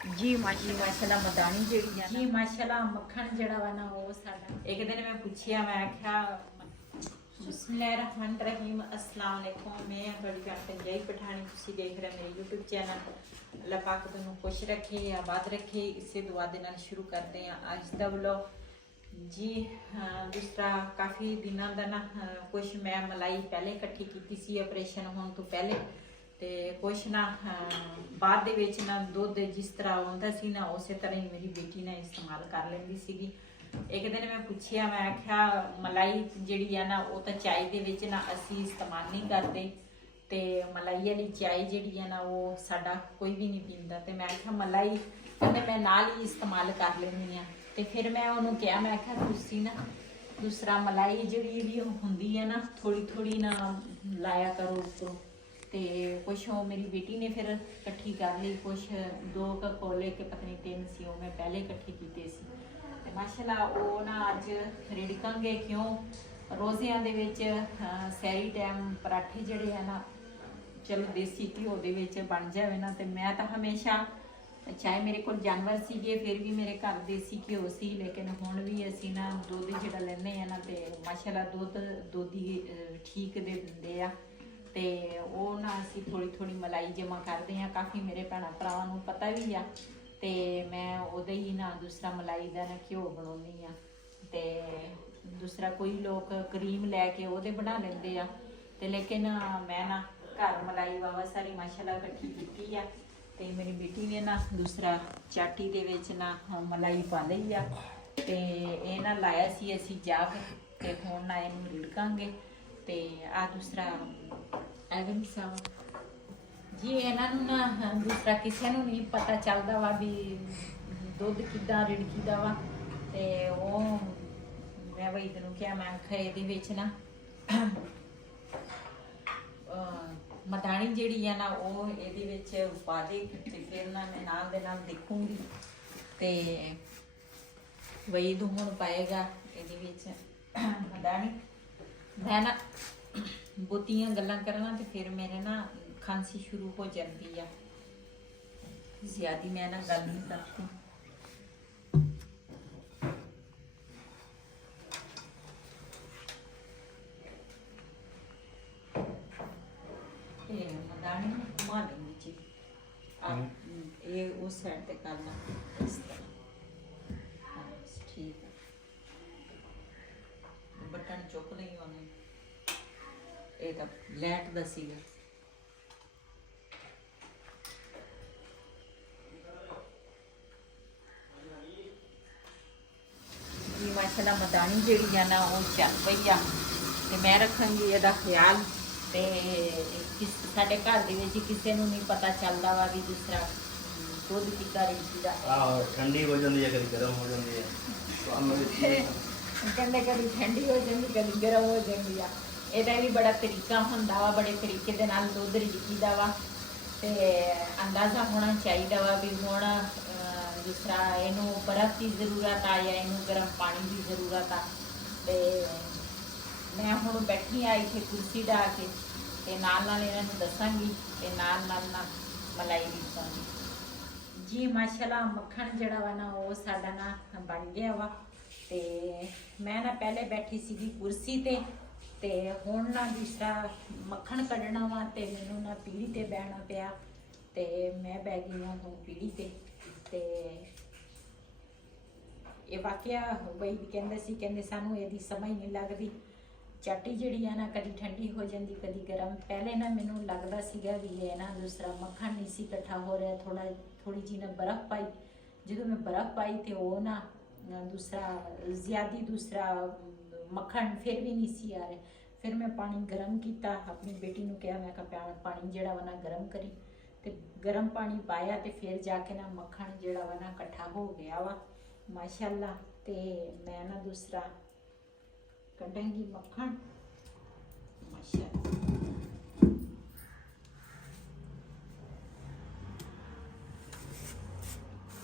जी माशाल्लाह मदानी जेड़ी है जी माशाल्लाह मक्खन जड़ा वा ना वो साडा एक दिन मैं पूछिया मैं आख्या बिस्मिल्लाहिर्रहमानिर्रहीम अस्सलाम वालेकुम मैं बड़ी भैन पंजाबी पठानी तुसी देख रहे मेरे YouTube चैनल अल्लाह पाक तुहानू खुश रखे आबाद रखे इसे दुआ दे नाल शुरू करते हैं आज दा व्लॉग जी जिस तरह काफ़ी दिनों का ना कुछ मैं मलाई पहले इकट्ठी की सी ऑपरेशन होने तो पहले ਤੇ ਕੁਛ ਨਾ ਬਾਅਦ ਦੇ ਵਿੱਚ ਨਾ ਦੁੱਧ ਜਿਸ ਤਰ੍ਹਾਂ ਆਉਂਦਾ ਸੀ ਨਾ ਉਸੇ ਤਰ੍ਹਾਂ ਹੀ ਮੇਰੀ ਬੇਟੀ ਨੇ ਇਸਤੇਮਾਲ ਕਰ ਲੈਂਦੀ ਸੀਗੀ ਇੱਕ ਦਿਨ ਮੈਂ ਪੁੱਛਿਆ ਮੈਂ ਆਖਿਆ ਮਲਾਈ ਜਿਹੜੀ ਆ ਨਾ ਉਹ ਤਾਂ ਚਾय ਦੇ ਵਿੱਚ ਨਾ ਅਸੀਂ ਇਸਤੇਮਾਲ ਨਹੀਂ ਕਰਦੇ ਤੇ ਮਲਾਈ ਵਾਲੀ ਚਾय ਜਿਹੜੀ ਆ ਨਾ ਉਹ ਸਾਡਾ ਕੋਈ ਵੀ ਨਹੀਂ ਪੀਂਦਾ ਤੇ ਮੈਂ ਆਖਿਆ ਮਲਾਈ ਕਹਿੰਦੇ ਮੈਂ ਨਾਲ ਹੀ ਇਸਤੇਮਾਲ ਕਰ ਲੈਂਦੀ ਆ ਤੇ ਫਿਰ ਮੈਂ ਉਹਨੂੰ ਕਿਹਾ ਮੈਂ ਆਖਿਆ ਤੁਸੀਂ ਨਾ ਦੂਸਰਾ ਮਲਾਈ ਜਿਹੜੀ ਵੀ ਹੁੰਦੀ ਹੈ ਨਾ ਥੋੜੀ ਥੋੜੀ ਨਾ ਲਾਇਆ ਕਰੋ ਉੱਪਰੋਂ ਤੇ ਕੁਛ ਉਹ ਮੇਰੀ ਬੇਟੀ ਨੇ ਫਿਰ ਇਕੱਠੀ ਕਰ ਲਈ ਕੁਛ 2 ਕੋਲੇ ਕੇ ਪਤਾ ਨਹੀਂ 3 ਸੀ ਉਹ ਮੈਂ ਪਹਿਲੇ ਇਕੱਠੇ ਕੀਤੇ ਸੀ ਤੇ ਮਾਸ਼ਾਅੱਲਾ ਉਹ ਨਾ ਅੱਜ ਰਿੜਕਾਂਗੇ ਕਿਉਂ ਰੋਜ਼ਿਆਂ ਦੇ ਵਿੱਚ ਸੈਰੀ ਟਾਈਮ ਪਰਾਠੇ ਜਿਹੜੇ ਆ ਨਾ ਚਲੋ ਦੇਸੀ ਘਿਓ ਦੇ ਵਿੱਚ ਬਣ ਜਾਵੇ ਨਾ ਤੇ ਮੈਂ ਤਾਂ ਹਮੇਸ਼ਾ ਚਾਹੇ ਮੇਰੇ ਕੋਲ ਜਾਨਵਰ ਸੀਗੇ ਫਿਰ ਵੀ ਮੇਰੇ ਘਰ ਦੇਸੀ ਘਿਓ ਸੀ ਲੇਕਿਨ ਹੁਣ ਵੀ ਅਸੀਂ ਨਾ ਦੁੱਧ ਜਿਹੜਾ ਲੈਂਦੇ ਆ ਨਾ ਤੇ ਮਾਸ਼ਾਅੱਲਾ ਦੁੱਧ ਹੀ ਠੀਕ ਦੇ ਦਿੰਦੇ ਆ ਤੇ ਉਹ ਨਾ ਅਸੀਂ ਥੋੜੀ ਮਲਾਈ ਜਮਾ ਕਰਦੇ ਆ ਕਾਫੀ ਮੇਰੇ ਭੈਣਾਂ ਭਰਾਵਾਂ ਨੂੰ ਪਤਾ ਵੀ ਆ ਤੇ ਮੈਂ ਉਹਦੇ ਹੀ ਨਾ ਦੂਸਰਾ ਮਲਾਈ ਦਾ ਨਾ ਘਿਓ ਬਣਾਉਂਦੀ ਆ ਤੇ ਦੂਸਰਾ ਕੋਈ ਲੋਕ ਕਰੀਮ ਲੈ ਕੇ ਉਹਦੇ ਬਣਾ ਲੈਂਦੇ ਆ ਤੇ ਲੇਕਿਨ ਮੈਂ ਨਾ ਘਰ ਮਲਾਈ ਵਾਵਾ ਸਾਰੀ ਮਾਸ਼ਾਅੱਲਾ ਇਕੱਠੀ ਕੀਤੀ ਆ ਤੇ ਮੇਰੀ ਬੇਟੀ ਨੇ ਨਾ ਦੂਸਰਾ ਚਾਟੀ ਦੇ ਵਿੱਚ ਨਾ ਮਲਾਈ ਪਾ ਲਈ ਆ ਤੇ ਇਹ ਨਾ ਲਾਇਆ ਸੀ ਅਸੀਂ ਜਾ ਕੇ ਤੇ ਹੁਣ ਨਾ ਇਹਨੂੰ ਰਿੜਕਾਂਗੇ ਤੇ ਆ ਦੂਸਰਾ ਐਵਨ ਸਾਵਾ ਜੀ ਇਹਨਾਂ ਨੂੰ ਨਾ ਦੂਸਰਾ ਕਿਸੇ ਨੂੰ ਨਹੀਂ ਪਤਾ ਚੱਲਦਾ ਵਾ ਵੀ ਦੁੱਧ ਕਿੱਦਾਂ ਰਿੜਕੀਦਾ ਵਾ ਤੇ ਉਹ ਮੈਂ ਵਈਦ ਨੂੰ ਕਿਹਾ ਮੈਂ ਆਖਿਆ ਇਹਦੇ ਵਿੱਚ ਨਾ ਮਦਾਣੀ ਜਿਹੜੀ ਆ ਨਾ ਉਹ ਇਹਦੇ ਵਿੱਚ ਪਾ ਦੇ ਤੇ ਫਿਰ ਨਾ ਮੈਂ ਨਾਲ ਦੇ ਨਾਲ ਦੇਖੂੰਗੀ ਤੇ ਵਈਦ ਹੁਣ ਪਾਏਗਾ ਇਹਦੇ ਵਿੱਚ ਮਦਾਣੀ ਮੈਂ ਨਾ ਬਹੁਤੀਆਂ ਗੱਲਾਂ ਕਰਨਾ ਤੇ ਫਿਰ ਮੇਰੇ ਨਾ ਖਾਂਸੀ ਸ਼ੁਰੂ ਹੋ ਜਾਂਦੀ ਆ ਜ਼ਿਆਦੀ ਮੈਂ ਨਾ ਗੱਲ ਨਹੀਂ ਕਰਦੀ ਇਹ ਮਦਾਨੀ ਨੂੰ ਘੁਮਾ ਲੈਂਦੀ ਜੀ ਇਹ ਉਸ ਸਾਈਡ ਤੇ ਕਰਨਾ ਇਸ ਤਰ੍ਹਾਂ ਹਾਂ ਠੀਕ ਹੈ ਬਟਨ ਚੁੱਕ ਲਈ ਉਹਨੇ ਇਹ ਤਾਂ ਲੈਟ ਦਾ ਸੀਗਾ ਜੀ ਮਾਸ਼ਾਅੱਲਾ ਮਦਾਨੀ ਜਿਹੜੀ ਆ ਨਾ ਉਹ ਚੱਲ ਪਈ ਆ ਤੇ ਮੈਂ ਰੱਖਾਂਗੀ ਇਹਦਾ ਖਿਆਲ ਤੇ ਸਾਡੇ ਘਰ ਦੇ ਵਿੱਚ ਕਿਸੇ ਨੂੰ ਨਹੀਂ ਪਤਾ ਚੱਲਦਾ ਵਾ ਵੀ ਜਿਸ ਤਰ੍ਹਾਂ ਦੁੱਧ ਕਿੱਦਾਂ ਰਿੜਕੀਦਾ ਆਹ ਠੰਡੀ ਹੋ ਜਾਂਦੀ ਹੈ ਕਦੀ ਗਰਮ ਹੋ ਜਾਂਦੀ ਹੈ ਕਹਿੰਦੇ ਕਦੀ ਠੰਡੀ ਹੋ ਜਾਂਦੀ ਕਦੀ ਗਰਮ ਹੋ ਜਾਂਦੀ ਆ ਇਹਦਾ ਵੀ ਬੜਾ ਤਰੀਕਾ ਹੁੰਦਾ ਵਾ ਬੜੇ ਤਰੀਕੇ ਦੇ ਨਾਲ ਦੁੱਧ ਰਿੜਕੀਦਾ ਵਾ ਤੇ ਅੰਦਾਜ਼ਾ ਹੋਣਾ ਚਾਹੀਦਾ ਵਾ ਵੀ ਹੁਣ ਜਿਸ ਤਰ੍ਹਾਂ ਇਹਨੂੰ ਬਰਫ਼ ਦੀ ਜ਼ਰੂਰਤ ਆ ਜਾਂ ਇਹਨੂੰ ਗਰਮ ਪਾਣੀ ਦੀ ਜ਼ਰੂਰਤ ਆ ਤੇ ਮੈਂ ਹੁਣ ਬੈਠੀ ਆ ਇੱਥੇ ਕੁਰਸੀ ਢਾ ਕੇ ਤੇ ਨਾਲ ਨਾਲ ਇਹਨਾਂ ਨੂੰ ਦੱਸਾਂਗੀ ਤੇ ਨਾਲ ਨਾਲ ਨਾ ਮਲਾਈ ਰਿੜਕਾਂਗੀ ਜੀ ਮਾਸ਼ਾਅੱਲਾ ਮੱਖਣ ਜਿਹੜਾ ਵਾ ਨਾ ਉਹ ਸਾਡਾ ਨਾ ਬਣ ਗਿਆ ਵਾ ਤੇ ਮੈਂ ਨਾ ਪਹਿਲੇ ਬੈਠੀ ਸੀਗੀ ਕੁਰਸੀ ਤੇ ਹੁਣ ਨਾ ਦੂਸਰਾ ਮੱਖਣ ਕੱਢਣਾ ਵਾ ਤੇ ਮੈਨੂੰ ਨਾ ਪੀੜੀ ਤੇ ਬਹਿਣਾ ਪਿਆ ਤੇ ਮੈਂ ਬਹਿ ਗਈ ਹਾਂ ਹੁਣ ਪੀੜੀ ਤੇ ਇਹ ਵਾਕਿਆ ਬਈ ਕਹਿੰਦੇ ਸੀ ਕਹਿੰਦੇ ਸਾਨੂੰ ਇਹਦੀ ਸਮਝ ਨਹੀਂ ਲੱਗਦੀ ਚਾਟੀ ਜਿਹੜੀ ਆ ਨਾ ਕਦੀ ਠੰਡੀ ਹੋ ਜਾਂਦੀ ਕਦੀ ਗਰਮ ਪਹਿਲੇ ਨਾ ਮੈਨੂੰ ਲੱਗਦਾ ਸੀਗਾ ਵੀ ਇਹ ਨਾ ਦੂਸਰਾ ਮੱਖਣ ਨਹੀਂ ਸੀ ਇਕੱਠਾ ਹੋ ਰਿਹਾ ਥੋੜੀ ਜਿਹੀ ਨਾ ਬਰਫ਼ ਪਾਈ ਜਦੋਂ ਮੈਂ ਬਰਫ਼ ਪਾਈ ਤੇ ਉਹ ਨਾ ਦੂਸਰਾ ਮੱਖਣ ਫਿਰ ਵੀ ਨਹੀਂ ਸੀ ਆ ਰਿਹਾ ਫਿਰ ਮੈਂ ਪਾਣੀ ਗਰਮ ਕੀਤਾ ਆਪਣੀ ਬੇਟੀ ਨੂੰ ਕਿਹਾ ਮੈਂ ਕਿਹਾ ਪਾਣੀ ਜਿਹੜਾ ਵਾ ਨਾ ਗਰਮ ਕਰੀ ਤੇ ਗਰਮ ਪਾਣੀ ਪਾਇਆ ਤੇ ਫਿਰ ਜਾ ਕੇ ਨਾ ਮੱਖਣ ਜਿਹੜਾ ਵਾ ਨਾ ਇਕੱਠਾ ਹੋ ਗਿਆ ਵਾ ਮਾਸ਼ਾਅੱਲਾ ਤੇ ਮੈਂ ਨਾ ਦੂਸਰਾ ਕੱਢਾਂਗੀ ਮੱਖਣ ਮਾਸ਼ਾਅੱਲਾ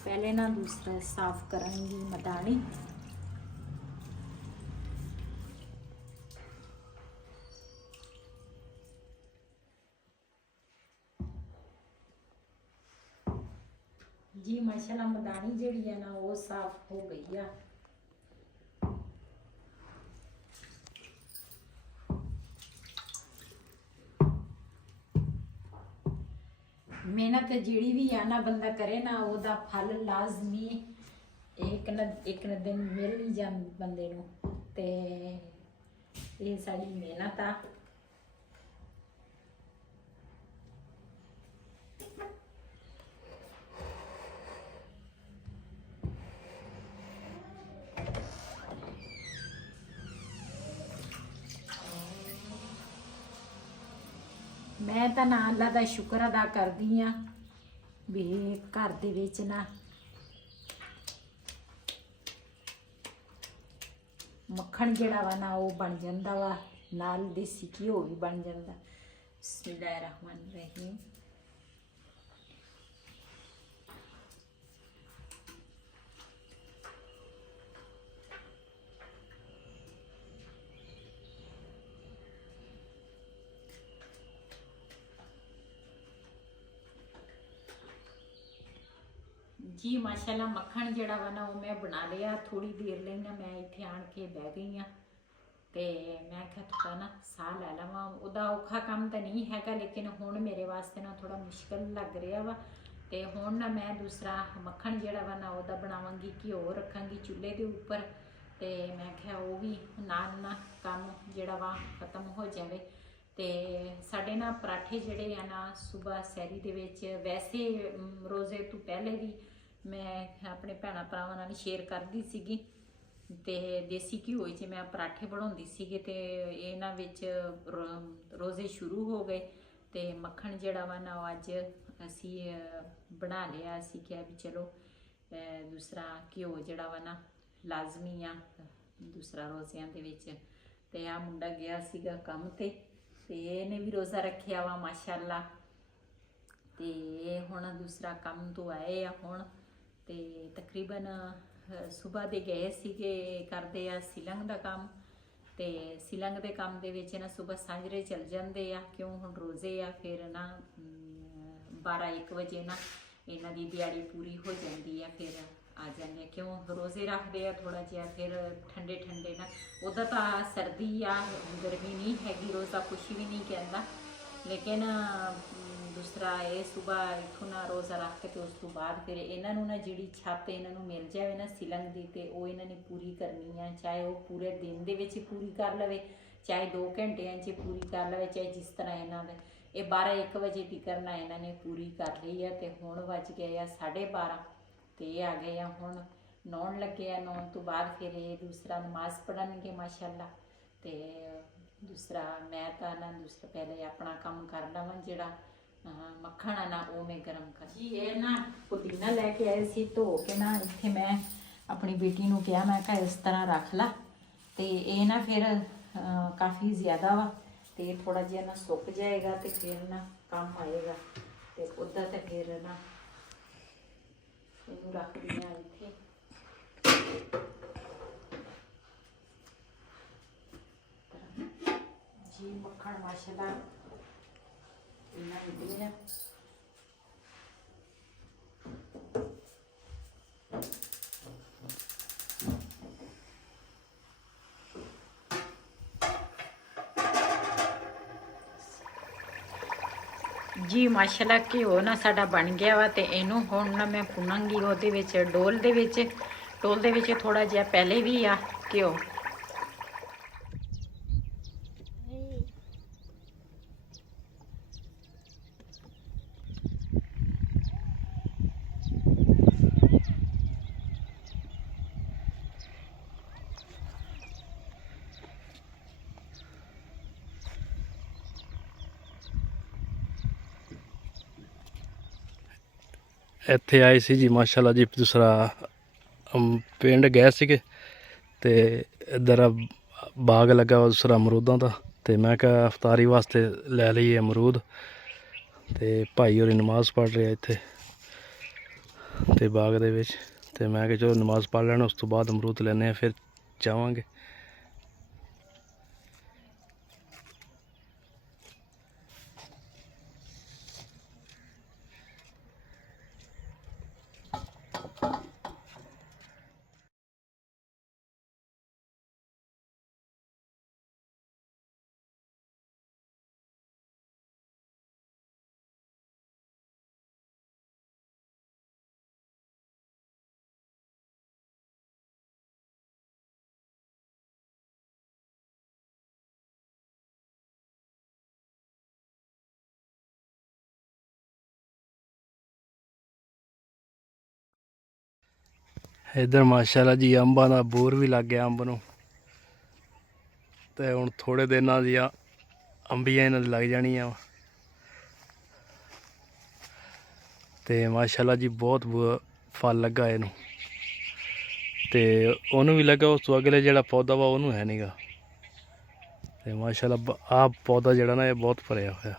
पहले ना दूसरा साफ करूंगी मदानी ਜੀ ਮਾਸ਼ਾਅੱਲਾ ਮਦਾਨੀ ਜਿਹੜੀ ਹੈ ਨਾ ਉਹ ਸਾਫ਼ ਹੋ ਗਈ ਆ। ਮਿਹਨਤ ਜਿਹੜੀ ਵੀ ਆ ਨਾ ਬੰਦਾ ਕਰੇ ਨਾ ਉਹਦਾ ਫਲ ਲਾਜ਼ਮੀ ਇੱਕ ਨਾ ਦਿਨ ਮਿਲ ਹੀ ਜਾਂਦਾ ਬੰਦੇ ਨੂੰ। ਤੇ ਇਹ ਸਾਡੀ ਮਿਹਨਤ ਆ। ਮੈਂ ਤਾਂ ਨਾ ਅੱਲਾ ਦਾ ਸ਼ੁਕਰ ਅਦਾ ਕਰਦੀ ਆ ਵੀ ਘਰ ਦੇ ਵਿੱਚ ਨਾ ਮੱਖਣ ਜਿਹੜਾ ਵਾ ਨਾ ਉਹ ਬਣ ਜਾਂਦਾ ਵਾ, ਨਾਲ ਦੇਸੀ ਘਿਓ ਵੀ ਬਣ ਜਾਂਦਾ। ਬਿਸਮਿਲ੍ਲਾਹਿਰ ਰਹਿਮਾਨਿਰ ਰਹੀਮ। ਜੀ ਮਾਸ਼ਾਅੱਲਾ ਮੱਖਣ ਜਿਹੜਾ ਵਾ ਨਾ ਉਹ ਮੈਂ ਬਣਾ ਲਿਆ। ਥੋੜੀ ਦੇਰ ਲਈ ਨਾ ਮੈਂ ਇੱਥੇ ਆਣ ਕੇ ਬਹਿ ਗਈ ਆ ਤੇ ਮੈਂ ਕਿਹਾ ਥੋੜਾ ਨਾ ਸਾਹ ਲੈ ਲਵਾਂ। ਉਹਦਾ ਔਖਾ ਕੰਮ ਤਾਂ ਨਹੀਂ ਹੈਗਾ, ਲੇਕਿਨ ਹੁਣ ਮੇਰੇ ਵਾਸਤੇ ਨਾ ਥੋੜਾ ਮੁਸ਼ਕਲ ਲੱਗ ਰਿਹਾ ਵਾ। ਤੇ ਹੁਣ ਨਾ ਮੈਂ ਦੂਸਰਾ ਮੱਖਣ ਜਿਹੜਾ ਵਾ ਨਾ ਉਹਦਾ ਬਣਾਵਾਂਗੀ, ਘਿਓ ਰੱਖਾਂਗੀ ਚੁੱਲ੍ਹੇ ਦੇ ਉੱਪਰ। ਤੇ ਮੈਂ ਕਿਹਾ ਉਹ ਵੀ ਨਾਲ ਨਾ ਕੰਮ ਜਿਹੜਾ ਵਾ ਖਤਮ ਹੋ ਜਾਵੇ। ਤੇ ਸਾਡੇ ਨਾ ਪਰਾਠੇ ਜਿਹੜੇ ਆ ਨਾ ਸਵੇਰ ਸੈਰੀ ਦੇ ਵਿੱਚ, ਵੈਸੇ ਰੋਜ਼ੇ ਤੋਂ ਪਹਿਲੇ ਵੀ ਮੈਂ ਆਪਣੇ ਭੈਣਾਂ ਭਰਾਵਾਂ ਨਾਲ ਸ਼ੇਅਰ ਕਰਦੀ ਸੀਗੀ ਤੇ ਦੇਸੀ ਘਿਓ 'ਚ ਮੈਂ ਪਰਾਠੇ ਬਣਾਉਂਦੀ ਸੀਗੇ। ਤੇ ਇਹਨਾਂ ਵਿੱਚ ਰੋਜ਼ੇ ਸ਼ੁਰੂ ਹੋ ਗਏ ਤੇ ਮੱਖਣ ਜਿਹੜਾ ਵਾ ਨਾ ਉਹ ਅੱਜ ਅਸੀਂ ਬਣਾ ਲਿਆ। ਅਸੀਂ ਕਿਹਾ ਵੀ ਚਲੋ ਦੂਸਰਾ ਘਿਓ ਜਿਹੜਾ ਵਾ ਨਾ ਲਾਜ਼ਮੀ ਆ ਦੂਸਰਾ ਰੋਜ਼ਿਆਂ ਦੇ ਵਿੱਚ। ਤੇ ਆ ਮੁੰਡਾ ਗਿਆ ਸੀਗਾ ਕੰਮ ਤੇ ਇਹਨੇ ਵੀ ਰੋਜ਼ਾ ਰੱਖਿਆ ਵਾ ਮਾਸ਼ਾਅੱਲਾ। ਤੇ ਹੁਣ ਦੂਸਰਾ ਕੰਮ ਤੋਂ ਆਏ ਆ ਹੁਣ। ਤੇ ਤਕਰੀਬਨ ਸਵੇਰ ਦੇ ਗਏ ਸੀਗੇ, ਕਰਦੇ ਆ ਸਿਲੰਗ ਦਾ ਕੰਮ। ਤੇ ਸਿਲੰਗ ਦੇ ਕੰਮ ਦੇ ਵਿੱਚ ਨਾ ਸਵੇਰ ਸਾਂਝਰੇ ਚਲ ਜਾਂਦੇ ਆ, ਕਿਉਂ ਹੁਣ ਰੋਜ਼ੇ ਆ। ਫਿਰ ਨਾ 12-1 ਵਜੇ ਨਾ ਇਹਨਾਂ ਦੀ ਦਿਹਾੜੀ ਪੂਰੀ ਹੋ ਜਾਂਦੀ ਆ, ਫਿਰ ਆ ਜਾਂਦੇ ਆ। ਕਿਉਂ ਰੋਜ਼ੇ ਰੱਖਦੇ ਆ ਥੋੜਾ ਜਿਹਾ ਫਿਰ ਠੰਡੇ ਨਾ। ਉਹਦਾ ਤਾਂ ਸਰਦੀ ਆ, ਗਰਮੀ ਨਹੀਂ ਹੈਗੀ, ਰੋਜ਼ਾ ਕੁਛ ਵੀ ਨਹੀਂ ਕਹਿੰਦਾ। ਲੇਕਿਨ ਦੂਸਰਾ ਇਹ ਸਵੇਰ ਇੱਥੋਂ ਨਾ ਰੋਜ਼ਾ ਰੱਖ ਕੇ ਤੇ ਉਸ ਤੋਂ ਬਾਅਦ ਫਿਰ ਇਹਨਾਂ ਨੂੰ ਨਾ ਜਿਹੜੀ ਛੱਤ ਇਹਨਾਂ ਨੂੰ ਮਿਲ ਜਾਵੇ ਨਾ ਸਿਲੰਗ ਦੀ, ਤੇ ਉਹ ਇਹਨਾਂ ਨੇ ਪੂਰੀ ਕਰਨੀ ਆ। ਚਾਹੇ ਉਹ ਪੂਰੇ ਦਿਨ ਦੇ ਵਿੱਚ ਪੂਰੀ ਕਰ ਲਵੇ, ਚਾਹੇ 2 ਘੰਟਿਆਂ 'ਚ ਪੂਰੀ ਕਰ ਲਵੇ, ਚਾਹੇ ਜਿਸ ਤਰ੍ਹਾਂ ਇਹਨਾਂ ਦਾ। ਇਹ 12-1 ਵਜੇ ਤੀਕਰ ਨਾ ਇਹਨਾਂ ਨੇ ਪੂਰੀ ਕਰ ਲਈ ਆ। ਤੇ ਹੁਣ ਵੱਜ ਗਏ ਆ 12:30 ਤੇ ਇਹ ਆ ਗਏ ਆ ਹੁਣ ਨਹਾਉਣ ਲੱਗੇ ਆ। ਨਹਾਉਣ ਤੋਂ ਬਾਅਦ ਫਿਰ ਇਹ ਦੂਸਰਾ ਨਮਾਜ਼ ਪੜ੍ਹਨਗੇ ਮਾਸ਼ਾਅੱਲਾ। ਤੇ ਦੂਸਰਾ ਮੈਂ ਤਾਂ ਨਾ ਦੂਸਰਾ ਪਹਿਲੇ ਆਪਣਾ ਕੰਮ ਕਰ ਲਵਾਂ, ਜਿਹੜਾ ਮੱਖਣ ਆ ਨਾ ਉਹ ਮੈਂ ਗਰਮ ਕਰ। ਜੀ ਇਹ ਨਾ ਪੁਦੀਨਾ ਲੈ ਕੇ ਆਏ ਸੀ, ਧੋ ਕੇ ਨਾ ਇੱਥੇ ਮੈਂ ਆਪਣੀ ਬੇਟੀ ਨੂੰ ਕਿਹਾ, ਮੈਂ ਕਿਹਾ ਇਸ ਤਰ੍ਹਾਂ ਰੱਖ ਲਾ। ਤੇ ਇਹ ਨਾ ਫਿਰ ਕਾਫੀ ਜ਼ਿਆਦਾ ਵਾ ਤੇ ਥੋੜਾ ਜਿਹਾ ਨਾ ਸੁੱਕ ਜਾਏਗਾ ਤੇ ਫਿਰ ਨਾ ਕੰਮ ਆਏਗਾ। ਤੇ ਉੱਦਾਂ ਤੇ ਫਿਰ ਨਾ ਇਹਨੂੰ ਰੱਖ ਦਿੰਦੇ ਆ ਇੱਥੇ। ਜੀ ਮੱਖਣ ਮਾਸ਼ਾਅੱਲਾ ਇਹਨਾਂ ਨਿਕਲੇ ਆ। ਜੀ ਮਾਸ਼ਾਅੱਲਾ ਘਿਓ ਨਾ ਸਾਡਾ ਬਣ ਗਿਆ ਵਾ। ਤੇ ਇਹਨੂੰ ਹੁਣ ਨਾ ਮੈਂ ਭੁੰਨਾਂਗੀ ਉਹਦੇ ਵਿੱਚ ਡੋਲ ਦੇ ਵਿੱਚ ਥੋੜਾ ਜਿਹਾ ਪਹਿਲੇ ਵੀ ਆ ਘਿਓ। ਇੱਥੇ ਆਏ ਸੀ ਜੀ ਮਾਸ਼ਾਅੱਲਾ ਜੀ। ਦੂਸਰਾ ਪਿੰਡ ਗਏ ਸੀਗੇ ਤੇ ਇੱਧਰ ਬਾਗ ਲੱਗਾ ਵਾ ਦੂਸਰਾ ਅਮਰੂਦਾਂ ਦਾ। ਤੇ ਮੈਂ ਕਿਹਾ ਅਫਤਾਰੀ ਵਾਸਤੇ ਲੈ ਲਈਏ ਅਮਰੂਦ। ਤੇ ਭਾਈ ਹੋਰੀ ਨਮਾਜ਼ ਪੜ੍ਹ ਰਿਹਾ ਇੱਥੇ ਤੇ ਬਾਗ ਦੇ ਵਿੱਚ। ਤੇ ਮੈਂ ਕਿਹਾ ਚਲੋ ਨਮਾਜ਼ ਪੜ੍ਹ ਲੈਣ, ਉਸ ਤੋਂ ਬਾਅਦ ਅਮਰੂਦ ਲੈਣੇ ਆ, ਫਿਰ ਜਾਵਾਂਗੇ। ਇੱਧਰ ਮਾਸ਼ਾਅੱਲਾ ਜੀ ਅੰਬਾਂ ਦਾ ਬੂਰ ਵੀ ਲੱਗ ਗਿਆ ਅੰਬ ਨੂੰ, ਤੇ ਹੁਣ ਥੋੜੇ ਦਿਨਾਂ ਦੀਆਂ ਅੰਬੀਆਂ ਇਹਨਾਂ ਦੀ ਲੱਗ ਜਾਣੀਆਂ ਵਾ। ਤੇ ਮਾਸ਼ਾਅੱਲਾ ਜੀ ਬਹੁਤ ਫਲ ਲੱਗਾ ਇਹਨੂੰ, ਤੇ ਉਹਨੂੰ ਵੀ ਲੱਗਾ, ਉਸ ਤੋਂ ਅਗਲੇ ਜਿਹੜਾ ਪੌਦਾ ਵਾ ਉਹਨੂੰ ਹੈ ਨਹੀਂਗਾ। ਤੇ ਮਾਸ਼ਾਅੱਲਾ ਆਹ ਪੌਦਾ ਜਿਹੜਾ ਨਾ ਇਹ ਬਹੁਤ ਭਰਿਆ ਹੋਇਆ।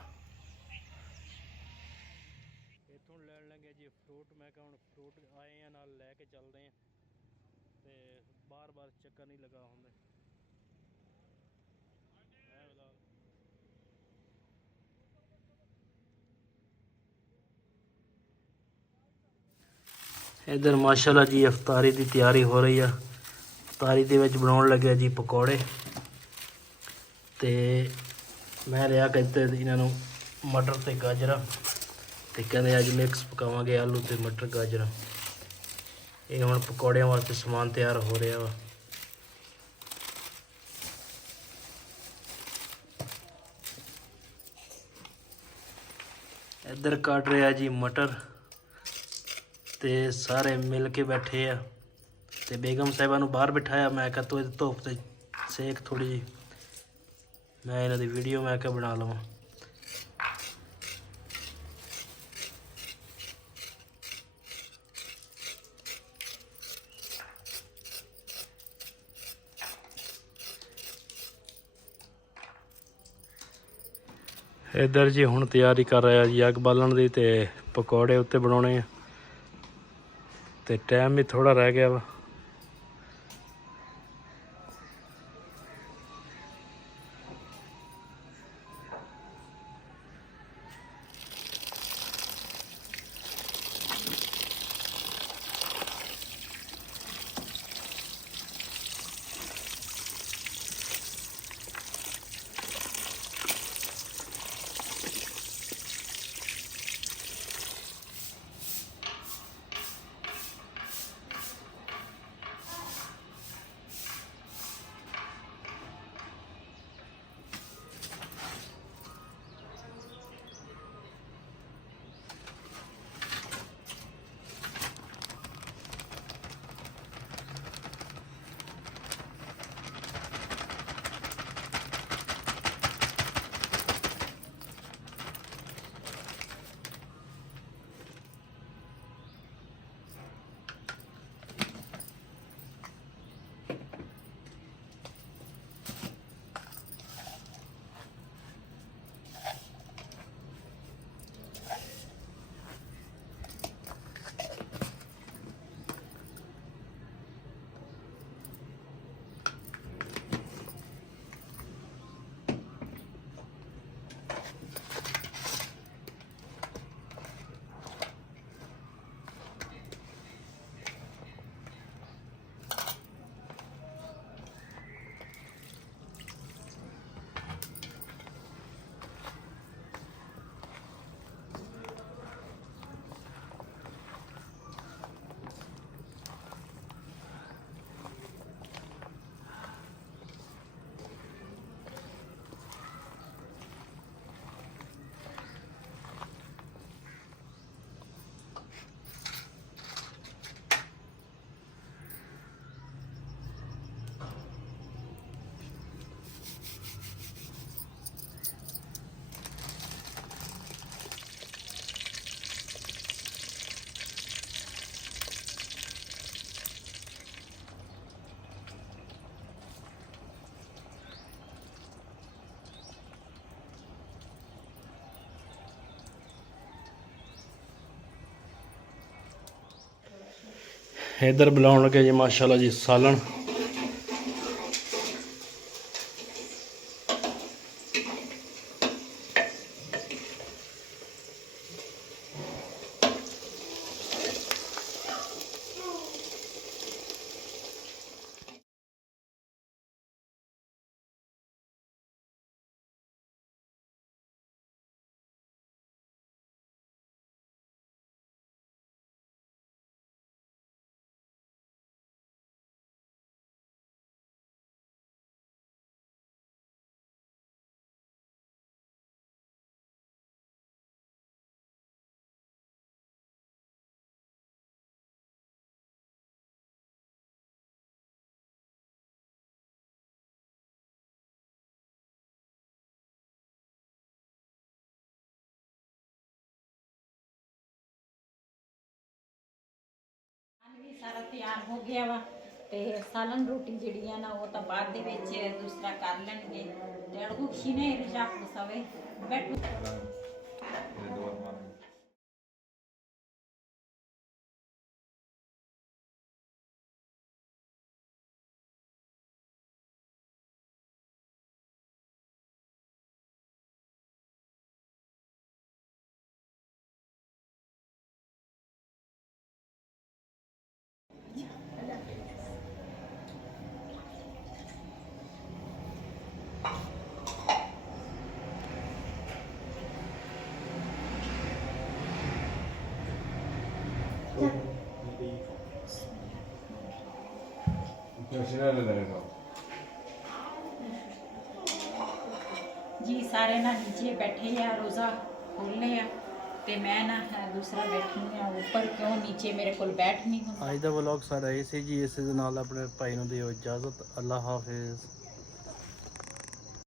ਇੱਥੋਂ ਲੈਣ ਲੱਗੇ ਜੀ ਫਰੂਟ। ਮੈਂ ਕਿਹਾ ਹੁਣ ਫਰੂਟ ਆਏ ਆ ਨਾਲ ਲੈ ਕੇ ਚੱਲਦੇ ਆ, ਤੇ ਬਾਰ-ਬਾਰ ਚੱਕਰ ਨਹੀਂ ਲਗਾ ਹੁੰਦੇ। ਇੱਧਰ ਮਾਸ਼ਾਅੱਲਾ ਜੀ ਇਫਤਾਰੀ ਦੀ ਤਿਆਰੀ ਹੋ ਰਹੀ ਆ। ਇਫਤਾਰੀ ਦੇ ਵਿੱਚ ਬਣਾਉਣ ਲੱਗਿਆ ਜੀ ਪਕੌੜੇ, ਤੇ ਮੈਂ ਲਿਆ ਕਹਿੰਦੇ ਇਹਨਾਂ ਨੂੰ ਮਟਰ ਤੇ ਗਾਜਰਾਂ, ਤੇ ਕਹਿੰਦੇ ਅੱਜ ਮਿਕਸ ਪਕਾਵਾਂਗੇ ਆਲੂ ਤੇ ਮਟਰ ਗਾਜਰਾਂ। ਇਹ ਹੁਣ ਪਕੌੜਿਆਂ ਵਾਸਤੇ ਸਮਾਨ ਤਿਆਰ ਹੋ ਰਿਹਾ ਵਾ। ਇੱਧਰ ਕੱਟ ਰਿਹਾ ਜੀ ਮਟਰ, ਤੇ ਸਾਰੇ ਮਿਲ ਕੇ ਬੈਠੇ ਆ। ਤੇ ਬੇਗਮ ਸਾਹਿਬਾ ਨੂੰ ਬਾਹਰ ਬਿਠਾਇਆ, ਮੈਂ ਕਿਹਾ ਤੂੰ ਧੁੱਪ ਤੇ ਸੇਕ ਥੋੜੀ ਜਿਹੀ, ਮੈਂ ਇਹਨਾਂ ਦੀ ਵੀਡੀਓ ਮੈਂ ਕਿਹਾ ਬਣਾ ਲਵਾਂ। ਇੱਧਰ ਜੀ ਹੁਣ ਤਿਆਰੀ ਕਰ ਰਿਹਾ ਜੀ ਅੱਗ ਬਾਲਣ ਦੀ, ਤੇ ਪਕੌੜੇ ਉੱਤੇ ਬਣਾਉਣੇ ਆ, ਤੇ ਟਾਈਮ ਵੀ ਥੋੜਾ ਰਹਿ ਗਿਆ ਵਾ। ਇੱਧਰ ਬੁਲਾਉਣ ਲੱਗੇ ਜੀ ਮਾਸ਼ਾਅੱਲਾ ਜੀ ਸਾਲਣ। ਸਾਰਾ ਤਿਆਰ ਹੋ ਗਿਆ ਵਾ ਤੇ ਸਾਲਨ ਰੋਟੀ ਜਿਹੜੀ ਆ ਨਾ ਉਹ ਤਾਂ ਬਾਅਦ ਦੇ ਵਿੱਚ ਦੂਸਰਾ ਕਰ ਲੈਣਗੇ ਤੇ ਅੜਗੂ ਖੀਨੇ ਰਜਾਕ ਬਸਾਵੇ ਬੈਠੋ ਜੀ ਸਾਰੇ ਨਾ ਨੀਚੇ ਬੈਠੇ ਆ ਰੋਜ਼ਾ ਖੋਲ੍ਹੇ ਆ ਤੇ ਮੈਂ ਨਾ ਦੂਸਰਾ ਬੈਠੀ ਆ ਉੱਪਰ ਕਿਉਂ ਨੀਚੇ ਮੇਰੇ ਕੋਲ ਬੈਠ ਨਹੀਂ ਹੁੰਦਾ। ਅੱਜ ਦਾ ਵਲੌਗ ਸਾਡਾ ਇਹ ਸੀ ਜੀ, ਇਸ ਦੇ ਨਾਲ ਆਪਣੇ ਭਾਈ ਨੂੰ ਦਿਓ ਇਜਾਜ਼ਤ। ਅੱਲਾ ਹਾਫਿਜ਼।